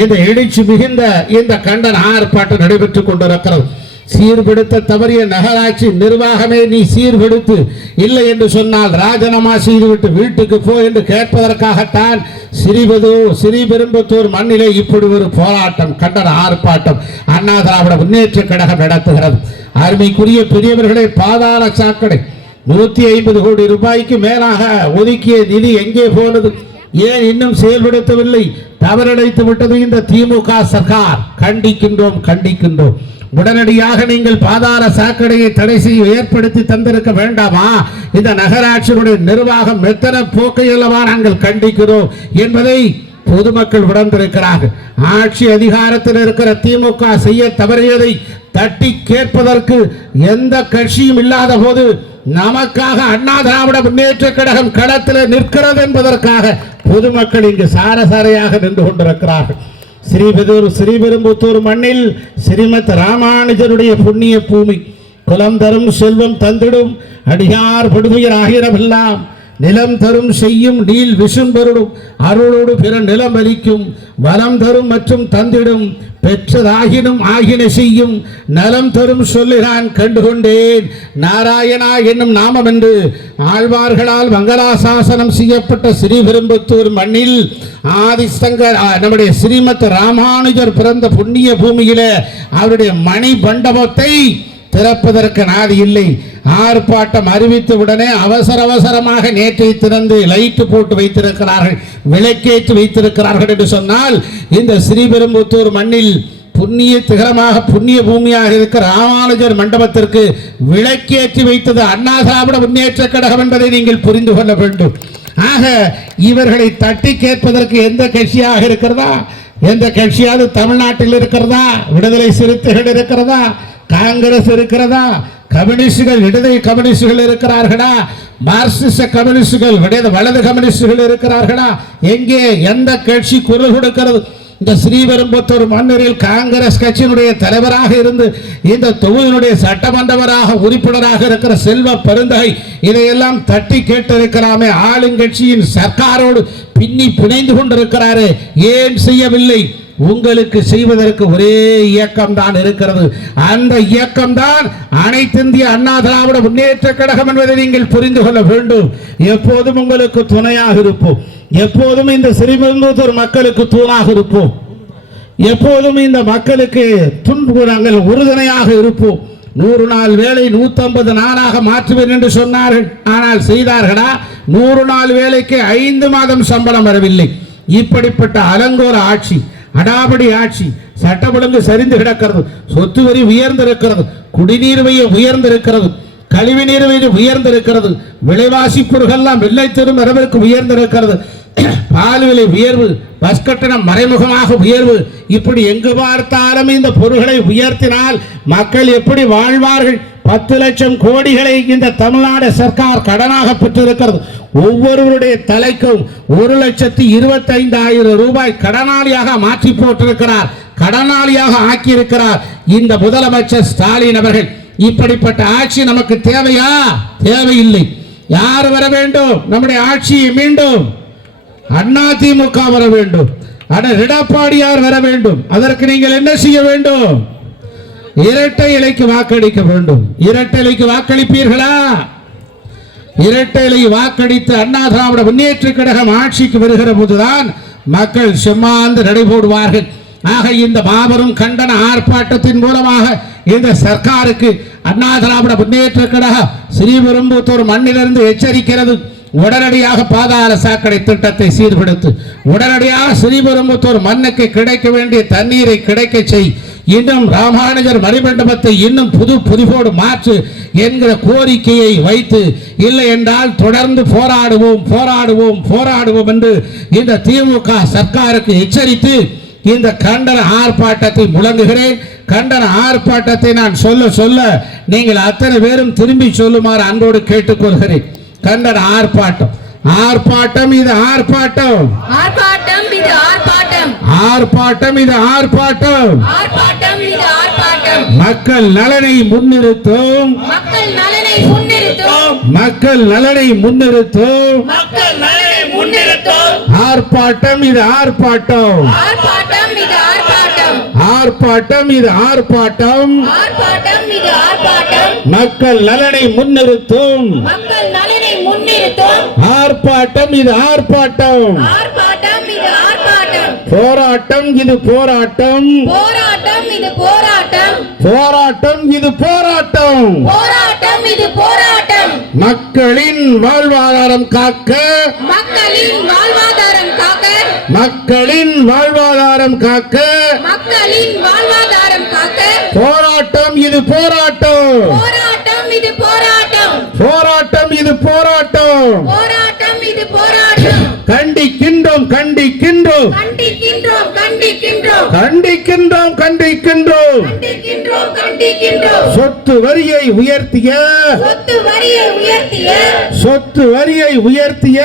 இந்த எழுச்சி மிகுந்த இந்த கண்டன ஆர்ப்பாட்டம் நடைபெற்றுக் கொண்டிருக்கிறது. சீர்படுத்த தவறிய நகராட்சி நிர்வாகமே நீ சீர்படுத்து, இல்லை என்று சொன்னால் ராஜினாமா செய்துவிட்டு வீட்டுக்கு போ என்று கேட்பதற்காகத்தான் ஸ்ரீபெரும்புத்தூர் மண்ணிலே இப்படி ஒரு போராட்டம், கண்டன ஆர்ப்பாட்டம் அண்ணா திராவிட முன்னேற்ற கழகம் நடத்துகிறது. அருமைக்குரிய பெரியவர்களே, பாதாள சாக்கடை 150 கோடி ரூபாய்க்கு மேலாக ஒதுக்கிய நிதி எங்கே போனது? ஏன் இன்னும் செயல்படுத்தவில்லை? தவறடைத்து விட்டது இந்த திமுக சர்க்கார். கண்டிக்கின்றோம். உடனடியாக நீங்கள் பாதாள சாக்கடையை தடை செய்ய ஏற்படுத்தி தந்திருக்க வேண்டாமா? இந்த நகராட்சியுடைய நிர்வாகம் எத்தனை போக்கை அல்லவா நாங்கள் கண்டிக்கிறோம் என்பதை பொதுமக்கள் உணர்ந்திருக்கிறார்கள். ஆட்சி அதிகாரத்தில் இருக்கிற திமுக செய்ய தவறியதை தட்டி கேட்பதற்கு எந்த கட்சியும் இல்லாத போது நமக்காக அண்ணா திராவிட முன்னேற்ற கழகம் களத்தில் நிற்கிறது என்பதற்காக பொதுமக்கள் இங்கு சாரசாரையாக நின்று கொண்டிருக்கிறார்கள். ஸ்ரீபெரும்புத்தூர் மண்ணில் ஸ்ரீமத் ராமானுஜருடைய புண்ணிய பூமி. குலம் தரும் செல்வம் தந்திடும் அடியார் படுதுயர் ஆகிறவெல்லாம் நிலம் தரும் செய்யும் நீல் விசும்பருடும் அருளோடு பிற நிலம் அளிக்கும் வலம் தரும் மற்றும் தந்திடும் பெற்றதாகினும் ஆகின செய்யும் நலம் தரும் சொல்லுகிறான் கண்டுகொண்டேன் நாராயணா என்னும் நாமம் என்று ஆழ்வார்களால் மங்களாசாசனம் செய்யப்பட்ட ஸ்ரீபெரும்புத்தூர் மண்ணில் ஆதிஸ்தங்கர் நம்முடைய ஸ்ரீமத் ராமானுஜர் பிறந்த புண்ணிய பூமியில அவருடைய மணி மண்டபத்தை திறப்பதற்கு நாதி இல்லை. ஆர்ப்பாட்டம் அறிவித்த உடனே அவசரமாக நேற்றை திறந்து லைட் போட்டு வைத்திருக்கிறார்கள், விளக்கேற்றி வைத்திருக்கிறார்கள் என்று சொன்னால் இந்த ஸ்ரீபெரும்புத்தூர் மண்ணில் புண்ணிய திகரமாக புண்ணிய பூமியாக இருக்கிற ராமானுஜர் மண்டபத்திற்கு விளக்கேற்றி வைத்தது அண்ணா திராவிட முன்னேற்ற கழகம் என்பதை நீங்கள் புரிந்து கொள்ள வேண்டும். ஆக இவர்களை தட்டி கேட்பதற்கு எந்த கட்சியாக இருக்கிறதா, எந்த கட்சியாவது தமிழ்நாட்டில் இருக்கிறதா? விடுதலை சிறுத்தைகள் இருக்கிறதா? காங்கிரஸ் இருக்கிறதா? கம்யூனிஸ்டுகள், இடது கம்யூனிஸ்டுகள் இருக்கிறார்களா? மார்க்சிஸ்ட கம்யூனிஸ்டுகள், வலது கம்யூனிஸ்டுகள் இருக்கிறார்களா? எங்கே எந்த கட்சி குரல் கொடுக்கிறது? இந்த ஸ்ரீபெரும்புத்தூர் மன்னரில் காங்கிரஸ் கட்சியினுடைய தலைவராக இருந்து இந்த தொகுதியினுடைய சட்டமன்றவராக உறுப்பினராக இருக்கிற செல்வ பெருந்தகை இதையெல்லாம் தட்டி கேட்டு இருக்கிறாமே. ஆளுங்கட்சியின் சர்க்காரோடு பின்னி பிணைந்து கொண்டிருக்கிறாரு. ஏன் செய்யவில்லை? உங்களுக்கு செய்வதற்கு ஒரே இயக்கம் தான் இருக்கிறது. அந்த இயக்கம் தான் அனைத்து இந்திய அண்ணா திராவிட முன்னேற்ற கழகம் என்பதை நீங்கள் புரிந்து கொள்ள வேண்டும். எப்போதும் உங்களுக்கு துணையாக இருப்போம். எப்போதும் இந்த ஸ்ரீபெரும்புதூர் மக்களுக்கு தூணாக இருப்போம். எப்போதும் இந்த மக்களுக்கு நாங்கள் உறுதுணையாக இருப்போம். 100 நாள் வேலை 150 நாளாக மாற்றுவேன் என்று சொன்னார்கள். ஆனால் செய்தார்களா? 100 நாள் வேலைக்கு 5 மாதம் சம்பளம் வரவில்லை. இப்படிப்பட்ட அலங்கோல ஆட்சி, அடாபடி ஆட்சி, சட்டம் ஒழுங்கு சரிந்து கிடக்கிறது, சொத்து வரி உயர்ந்திருக்கிறது, குடிநீர் மைய உயர்ந்திருக்கிறது, கழிவு நீர் உயர்ந்திருக்கிறது, விலைவாசி பொருட்கள்லாம் வெள்ளை தெரும் அளவிற்கு உயர்ந்திருக்கிறது, பால் விலை உயர்வு, பஸ் கட்டணம் மறைமுகமாக உயர்வு, இப்படி எங்கு பார்த்தாலும் இந்த பொருட்களை உயர்த்தினால் மக்கள் எப்படி வாழ்வார்கள்? 10 லட்சம் கோடிகளை இந்த தமிழ்நாடு சர்க்கார் கடனாக பெற்றிருக்கிறது. ஒவ்வொருவருடைய தலைக்கும் 1,25,000 ரூபாய் கடனாளியாக மாற்றி போட்டிருக்கிறார், கடனாளியாக ஆக்கியிருக்கிறார் இந்த முதலமைச்சர் ஸ்டாலின் அவர்கள். இப்படிப்பட்ட ஆட்சி நமக்கு தேவையா? தேவையில்லை. யார் வர வேண்டும்? நம்முடைய ஆட்சியை மீண்டும் அதிமுக வர வேண்டும். எடப்பாடியார் வர வேண்டும். அதற்கு நீங்கள் என்ன செய்ய வேண்டும்? இரட்டை இலைக்கு வாக்களிக்க வேண்டும். இரட்டை இலைக்கு வாக்களிப்பீர்களா? இரட்டை இலை வாக்களித்து அண்ணா திராவிட முன்னேற்ற கழகம் ஆட்சிக்கு வருகிற போதுதான் மக்கள் செம்மாந்து நடைபோடுவார்கள். ஆக இந்த மாபெரும் கண்டன ஆர்ப்பாட்டத்தின் மூலமாக இந்த சர்க்காருக்கு அண்ணா திராவிட முன்னேற்ற கழகம் ஸ்ரீபெரும்புதூர் மண்ணிலிருந்து எச்சரிக்கிறது. உடனடியாக பாதாள சாக்கடை திட்டத்தை சீர்படுத்து, உடனடியாக ஸ்ரீபெரும்புதூர் மண்ணுக்கு கிடைக்க வேண்டிய தண்ணீரை கிடைக்க செய், இன்னும் ராமானுஜர் மணிமண்டபத்தை இன்னும் புது புதிவோடு மாற்று என்கிற கோரிக்கையை வைத்து, இல்லை என்றால் தொடர்ந்து போராடுவோம் போராடுவோம் போராடுவோம் என்று இந்த திமுக சர்க்காருக்கு எச்சரித்து இந்த கண்டன ஆர்ப்பாட்டத்தை முழங்குகிறேன். கண்டன ஆர்ப்பாட்டத்தை நான் சொல்ல சொல்ல நீங்கள் அத்தனை பேரும் திரும்பி சொல்லுமாறு அன்போடு கேட்டுக்கொள்கிறேன். கண்டன ஆர்ப்பாட்டம், ஆர்ப்பாட்டம், இது ஆர்ப்பாட்டம், ஆர்ப்பாட்டம், இது ஆர்ப்பாட்டம், ஆர்ப்பாட்டம், இது ஆர்ப்பாட்டம், ஆர்ப்பாட்டம், இது ஆர்ப்பாட்டம். மக்கள் நலனை முன்னிறுத்தும், மக்கள் நலனை முன்னிறுத்தும், மக்கள் நலனை முன்னிறுத்தும், மக்கள் நலனை முன்னிறுத்தும். ஆர்ப்பாட்டம், இது ஆர்ப்பாட்டம், ஆர்ப்பாட்டம், இது ஆர்ப்பாட்டம், ஆர்ப்பாட்டம், இது ஆர்ப்பாட்டம், ஆர்ப்பாட்டம், இது ஆர்ப்பாட்டம். மக்கள் நலனை முன்னிறுத்தும், மக்கள் நலனை முன்னிறுத்தும். ஆர்ப்பாட்டம், இது ஆர்ப்பாட்டம், ஆர்ப்பாட்டம், இது ஆர்ப்பாட்டம். போராட்டம், இது போராட்டம், போராட்டம், இது போராட்டம், போராட்டம், இது போராட்டம். போராட்டம், இது போராட்டம். மக்களின் வாழ்வாதாரம் காக்க, மக்களின் வாழ்வாதாரம் காக்க, மக்களின் வாழ்வாதாரம் காக்க, மக்களின் வாழ்வாதாரம் காக்க. போராட்டம், இது போராட்டம், போராட்டம், இது போராட்டம், போராட்டம், இது போராட்டம். போராட்டம், இது போராட்டம். கண்டிக்கின்றோம், கண்டிக்கின்றோம், கண்டிக்கின்றோம், கண்டிக்கின்றோம், கண்டிக்கின்றோம், கண்டிக்கின்றோம். கண்டிக்கின்றோம், கண்டிக்கின்றோம். சொத்து வரியை உயர்த்திய, சொத்து வரியை உயர்த்திய, சொத்து வரியை உயர்த்திய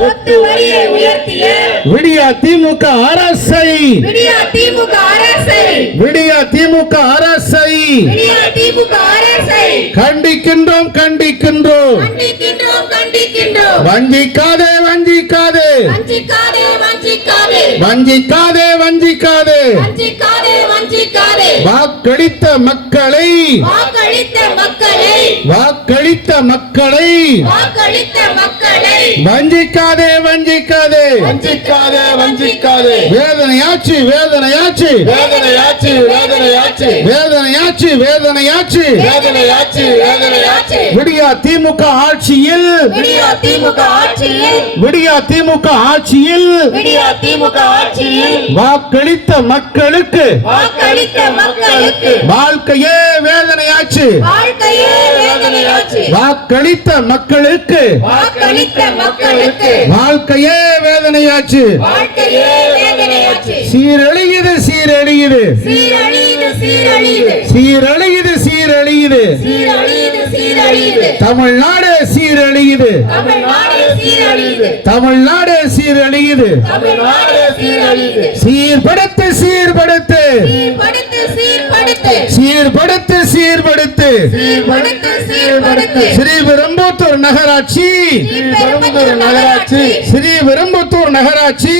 சொத்து வரியை உயர்த்திய விடியா திமுக அரசை, விடியா திமுக அரசை, விடியா திமுக அரசை விடியா திமுக அரசை கண்டிக்கின்றோம், கண்டிக்கின்றோம். கண்டிக்கின்றோம், கண்டிக்கின்றோம். வஞ்சிக்காதே, வஞ்சிக்காதே, வஞ்சிக்காதே, வஞ்சிக்காதே, வஞ்சிக்காதே, வஞ்சிக்காதே. வஞ்சிக்காதே, வஞ்சிக்காதே. வாக்களித்த மக்களை, வாக்களித்த மக்களை வாக்களித்த மக்களை வாக்களித்த மக்களை வஞ்சிக்காதே வஞ்சிக்காதே வஞ்சிக்காதே வஞ்சிக்காதே வேதனையாச்சு வேதனையாச்சு வேதனையாச்சு வேதனையாச்சு வேதனையாச்சு வேதனையாச்சு வேதனையாச்சு வேதனையாச்சு விடியா திமுக ஆட்சியில் விடியா திமுக ஆட்சியில் விடியா திமுக ஆட்சியில் விடியா திமுக ஆட்சியில் வாக்களித்த மக்களுக்கு வாக்களித்த மக்களுக்கு வாழ்க்கையே வேதனையாச்சு வாழ்க்கையே வேதனையாச்சு வாக்களித்த மக்களுக்கு வாக்களித்த மக்களுக்கு வாழ்க்கையே வேதனையாச்சு வாழ்க்கையே வேதனையாச்சு சீரழியுது சீரழியுது சீரழியுது சீரழியுது சீரழியுது சீரழியுது சீரழியுது சீரழியுது தமிழ்நாடு சீரழியுது தமிழ்நாடு சீரழியுது தமிழ்நாடு சீரழியுது தமிழ்நாடு சீரழியுது சீர்படுத்து சீர்படுத்து சீர்படுத்து சீர்படுத்து சீர்படுத்து சீர்படுத்து சீர்படுத்து சீர்படுத்து ஸ்ரீபெரும்புத்தூர் நகராட்சி ஸ்ரீபெரும்புதூர் நகராட்சி ஸ்ரீபெரும்புத்தூர் நகராட்சி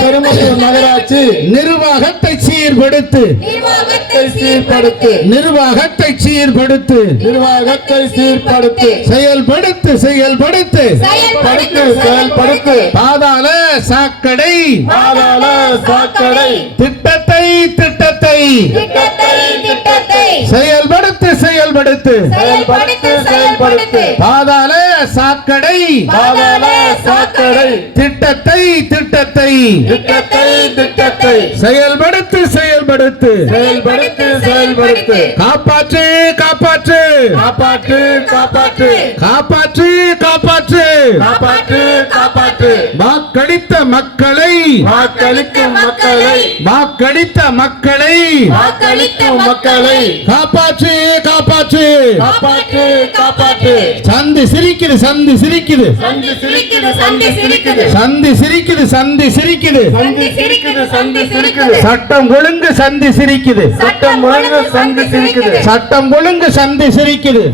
பெரும்புதூர் நகராட்சி நிர்வாகத்தை சீர்படுத்து நிர்வாகத்தை சீர்படுத்து நிர்வாகத்தை சீர்படுத்து நிர்வாகத்தை சீர்படுத்து செயல்படுத்து செயல்படுத்து செயல்படுத்து செயல்படுத்து பாதாள சாக்கடை பாதாள சாக்கடை திட்டத்தை திட்டத்தை திட்டத்தை திட்டத்தை செயல்படுத்து செயல்படுத்து செயல்படுத்து செயல்படுத்து பாதாள சாக்கடை பாதாள சாக்கடை திட்டத்தை திட்டத்தை திட்டத்தை திட்டத்தை செயல்படுத்து செயல்படுத்து செயல்படுத்து செயல்படுத்து காப்பாற்று காப்பாற்று காப்பாற்று காப்பாற்று காப்பாற்று காப்பாற்று காப்பாற்று காப்பாற்று வாக்களித்த மக்களை வாக்களிக்கும் மக்களை வாக்களித்த மக்களை வாக்களித்த மக்களை காப்பாற்று காப்பாற்று காப்பாற்று காப்பாற்று சந்தி சிரிக்குது சந்தி சிரிக்குது சந்தி சிரிக்குது சந்தி சிரிக்குது சந்தி சிரிக்குது சந்தி சிரிக்குது சந்தி சிரிக்குது சந்தி சிரிக்குது சட்டம் ஒழுங்கு சந்தி சிரிக்குது சட்டம் ஒழுங்கு சந்தி சிரிக்குது சட்டம் ஒழுங்கு சந்தி சிரிக்குது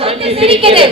சந்தி சிரிக்குது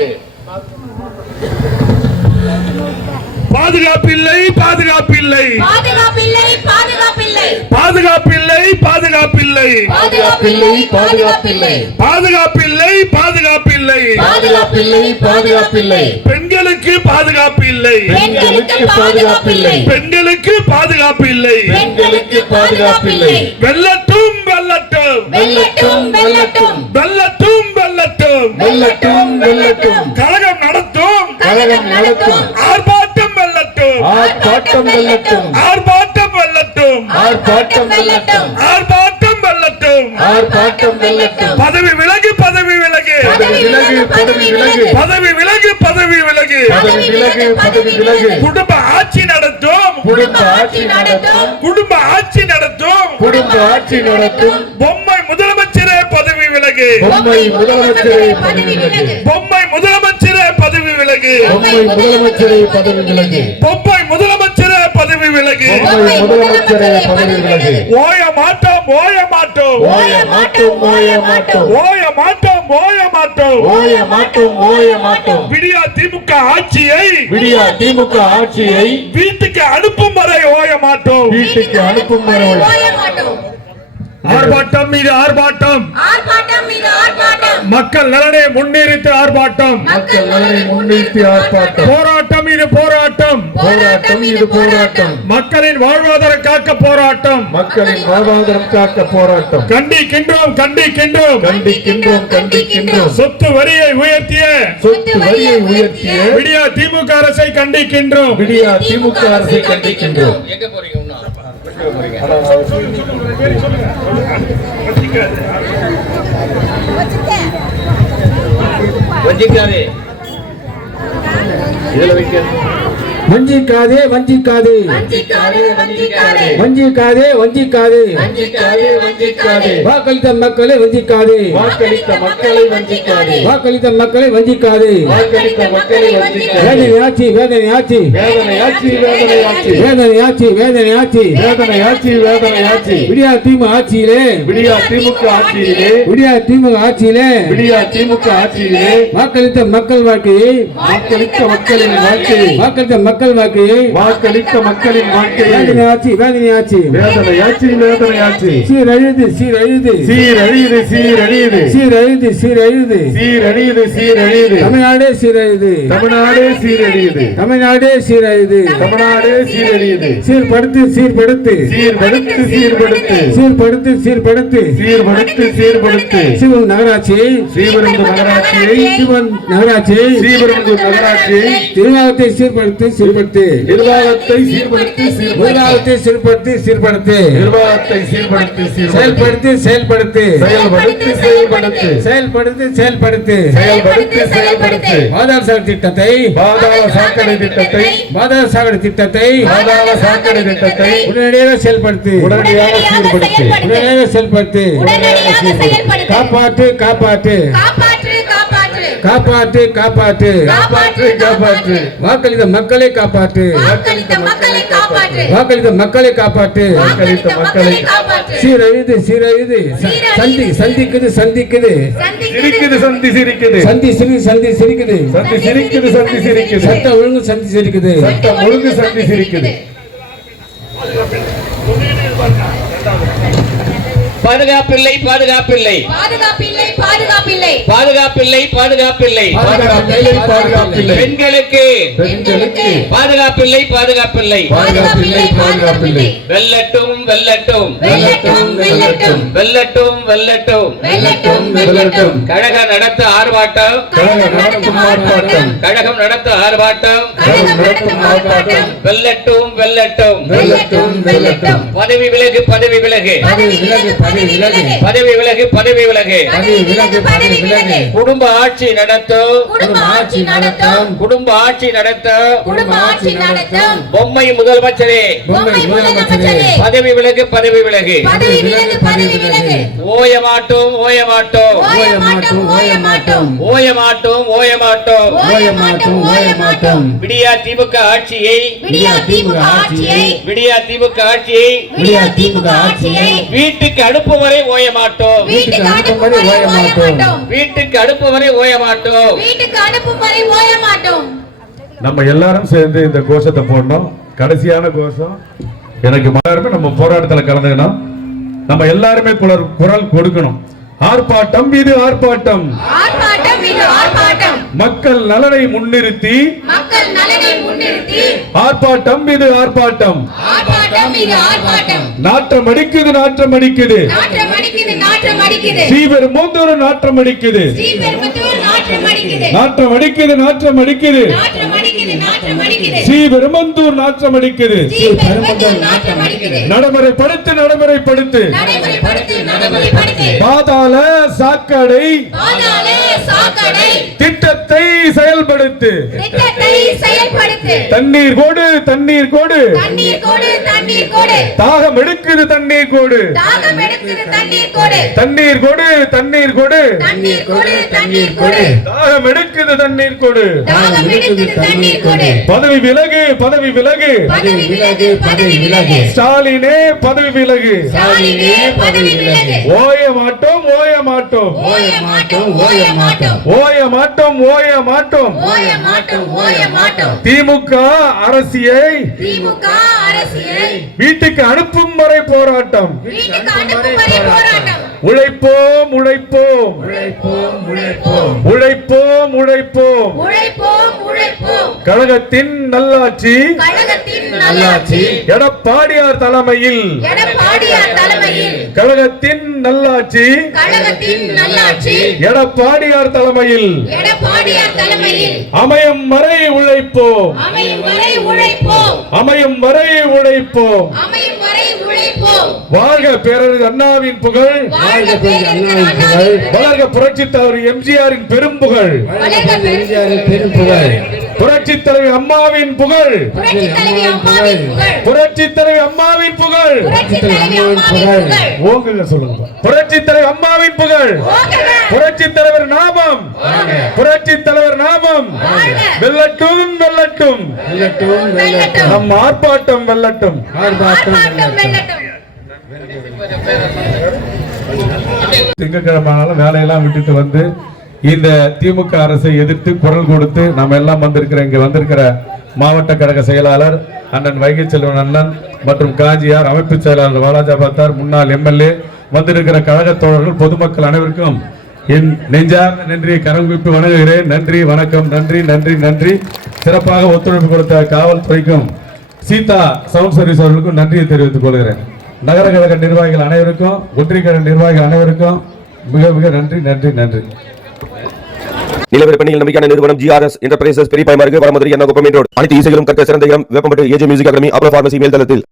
பாதுகாப்பில்லை பாதுகாப்பில்லை பாதுகாப்பில்லை பாதுகாப்பில்லை பாதுகாப்பில்லை பாதுகாப்பில்லை பாதுகாப்பில்லை பாதுகாப்பில்லை பாதுகாப்பில்லை பாதுகாப்பில்லை பாதுகாப்பில்லை பாதுகாப்பில்லை பெண்களுக்கு பாதுகாப்பு இல்லை பெண்களுக்கு பாதுகாப்பில்லை பெண்களுக்கு பாதுகாப்பு இல்லை பெண்களுக்கு பாதுகாப்பில்லை வெல்லட்டும் வெல்லட்டும் வெல்லட்டும் வெல்லட்டும் வெல்லட்டும் வெல்லட்டும் வெல்லட்டும் வெல்லட்டும் கழகம் நடத்தும் கழகம் நடத்தும் ஆர்ப்பாட்டம் வெல்லட்டும் ஆர்ப்பாட்டம் வெல்லட்டும் ஆர்ப்பாட்டம் வெல்லட்டும் ஆர்ப்பாட்டம் வெல்லட்டும் ஆர்ப்பாட்டம் வெல்லட்டும் ஆர்ப்பாட்டம் வெல்லட்டும் பதவி விலகு பதவி விலகு பதவி விலகு பதவி விலகு பதவி விலகு பதவி விலகு பதவி விலகு பதவி விலகு குடும்ப ஆட்சி நடத்தும் குடும்ப ஆட்சி நடத்தும் குடும்ப ஆட்சி நடத்தும் குடும்ப ஆட்சி நடத்தும் பொம்மை முதலமைச்சரே பதவி விலகு பொம்மை முதலமைச்சரை பதவி விலகு பொம்மை முதலமைச்சரே பதவி விலகு பொம்மை முதலமைச்சரை பதவி விலகு பொம்மை முதலமைச்சரே பதவி விலகு பொம்மை முதலமைச்சரை பதவி விலகு ஓய மாட்டோம் ஓய மாட்டோம் ஓய மாட்டோம் ஓய மாட்டோம் ஓய மாட்டோம் ஓய மாட்டோம் ஓய மாட்டோம் ஓய மாட்டோம் விடியா திமுக ஆட்சியை விடியா திமுக ஆட்சியை வீட்டுக்கு அனுப்பும் வரை ஓய மாட்டோம் வீட்டுக்கு அனுப்பும் வரை ஓய மாட்டோம் ஆர்ப்பாட்டம் மீது ஆர்ப்பாட்டம் ஆர்ப்பாட்டம் மீது ஆர்ப்பாட்டம் மக்கள் நலனை முன்னிறுத்தி ஆர்ப்பாட்டம் மக்கள் நலனை முன்னிறுத்தி ஆர்ப்பாட்டம் போராட்டம் இது போராட்டம் போராட்டம் இது போராட்டம் மக்களின் வாழ்வாதாரம் காக்க போராட்டம் மக்களின் வாழ்வாதாரம் காக்க போராட்டம் கண்டிக்கின்றோம் கண்டிக்கின்றோம் கண்டிக்கின்றோம் கண்டிக்கின்றோம் சொத்து வரியை உயர்த்திய சொத்து வரியை உயர்த்திய விடியா திமுக அரசை கண்டிக்கின்றோம் விடியா திமுக அரசை கண்டிக்கின்றோம் வஞ்சிக்காதே வஞ்சிக்காதே வஞ்சிக்காதே வஞ்சிக்காதே வஞ்சிக்காதே வஞ்சிக்காதே வஞ்சிக்காதே வஞ்சிக்காதே வாக்களித்த மக்களை வஞ்சிக்காதே வாக்களித்த மக்களை வஞ்சிக்காதே வாக்களித்த மக்களை வஞ்சிக்காதே வாக்களித்த மக்களை வஞ்சிக்காதே வேதனையாச்சு வேதனையாச்சு வேதனையாட்சி வேதனையாட்சி வேதனையாச்சு வேதனையாச்சு வேதனையாட்சி வேதனையாட்சி விடியா திமுக ஆட்சியிலே விடியா திமுக ஆட்சியிலே விடியா திமுக ஆட்சியிலே விடியா திமுக ஆட்சியிலே வாக்களித்த மக்கள் வாழ்க்கையை வாக்களித்த மக்களின் வாழ்க்கையை வாக்களித்த மக்கள் மக்கள் வாக்கையை வாக்களித்த மக்களின் வாழ்க்கையை வேதனை ஆட்சி வேதனையாட்சி வேதனையாட்சி சீரழிது சீரழியுது சீரழியுது சீரழிது சீரழியுது தமிழ்நாடே சீரழிது தமிழ்நாடே சீரழியுது தமிழ்நாடே சீரழிது தமிழ்நாடே சீரழியுது சீர்படுத்து சீர்படுத்து சிவன் நகராட்சியை ஸ்ரீபெரும்புதூர் நகராட்சியை நிர்வாகத்தை சீர்படுத்து நிர்வாகத்தை சீர்படுத்து செயல்படுத்து பாதாள சாக்கடை திட்டத்தை உடனடியாக செயல்படுத்து காப்பாற்று வாக்களித்த மக்களை காப்பாற்று சீரழிது சந்திக்குது சட்டம் ஒழுங்கு சந்தி சிரிக்குது பாதுகாப்பில்லை பெண்களுக்கு பாதுகாப்பில்லை வெல்லட்டும் கழகம் நடத்த ஆர்ப்பாட்டம் வெல்லட்டும் பதவி விலகு குடும்ப ஆட்சி நடத்தும் பொம்மை முதலமைச்சரே பதவி விலகு ஓய மாட்டோம் விடியா திமுக ஆட்சியை வீட்டுக்கு அனுப்பும் வரை ஓய மாட்டோம் நம்ம எல்லாரும் சேர்ந்து இந்த கோஷத்தை போடணும். கடைசியான கோஷம் எனக்கு எல்லாருமே நம்ம போராட்டத்தில் கலந்துக்கணும். நம்ம எல்லாருமே குரல் கொடுக்கணும். ஆர்ப்பாட்டம் இது ஆர்ப்பாட்டம் மக்கள் நலனை முன்னிறுத்தி ஆர்ப்பாட்டம் இது ஆர்ப்பாட்டம் நாற்றம் அடிக்குது ஸ்ரீபெரும்புதூர் நாற்றம் அடிக்குது ஸ்ரீபெரும்புதூர் நாற்றம் அடிக்குது நடைமுறைப்படுத்து பாதாள சாக்கடை திட்டத்தை செயல்படுத்து தண்ணீர் கோடு தாகம் எடுக்குது தண்ணீர் கோடு தாகம் எடுக்குது தண்ணீர் கோடு பதவி விலகு ஸ்டாலினே பதவி விலகு ஓய மாட்டோம் திமுக அரசியை வீட்டுக்கு அனுப்பும் வரை போராட்டம் உழைப்போம் கழகத்தின் நல்லாட்சி எடப்பாடியார் தலைமையில் கழகத்தின் நல்லாட்சி எடப்பாடியார் தலைமையில் அமையும் வரை உழைப்போம் வாழ்க பேரறிஞர் அண்ணாவின் புகழ் வளர்க புரட்சித் தலைவர் எம்ஜிஆரின் பெரும் புகழ் புரட்சித் தலைவி அம்மாவின் புகழ் புரட்சித் தலைவி அம்மாவின் புகழ் ஓங்குங்க சொல்லுங்க புரட்சித் தலைவி அம்மாவின் புகழ் புரட்சித் தலைவர் நாமம் வெல்லட்டும் நம் ஆர்ப்பாட்டம் வெல்லட்டும் திங்கட்கிழமை வேலையெல்லாம் விட்டுட்டு வந்து இந்த திமுக அரசை எதிர்த்து குரல் கொடுத்து நம்ம எல்லாம் இங்க வந்திருக்கிற மாவட்ட கழக செயலாளர் அண்ணன் வைகை செல்வன் அண்ணன் மற்றும் காஞ்சியார் அமைப்பு செயலாளர் வாலாஜாபாத்தார் முன்னாள் எம்எல்ஏ வந்திருக்கிற கழக தோழர்கள் பொதுமக்கள் அனைவருக்கும் என் நெஞ்சார்ந்த நன்றியை கரங்குவிப்பு வணங்குகிறேன். நன்றி, வணக்கம். நன்றி நன்றி நன்றி. சிறப்பாக ஒத்துழைப்பு கொடுத்த காவல்துறைக்கும் சீதா சவுண்ட் சர்வீஸ் அவர்களுக்கும் நன்றியை தெரிவித்துக் கொள்கிறேன். நகர கழக நிர்வாகிகள் அனைவருக்கும், ஒன்றிய கழக நிர்வாகிகள் அனைவருக்கும் மிக மிக நன்றி நன்றி நன்றி. நிலவர பணியில் நம்பிக்கையான நிறுவனம் GRS என்டர்பிரைசஸ் பெரியபாய்மார்க்கு வடமதுரை எண்ணாகுப்பம் ரோடு. அனைத்து இசைகளும் கற்க சிறந்த இடம் வேப்பம்பட்டு AJ மியூசிக் அகாடமி, அப்ரோ பார்மசி மேல்தளத்தில்.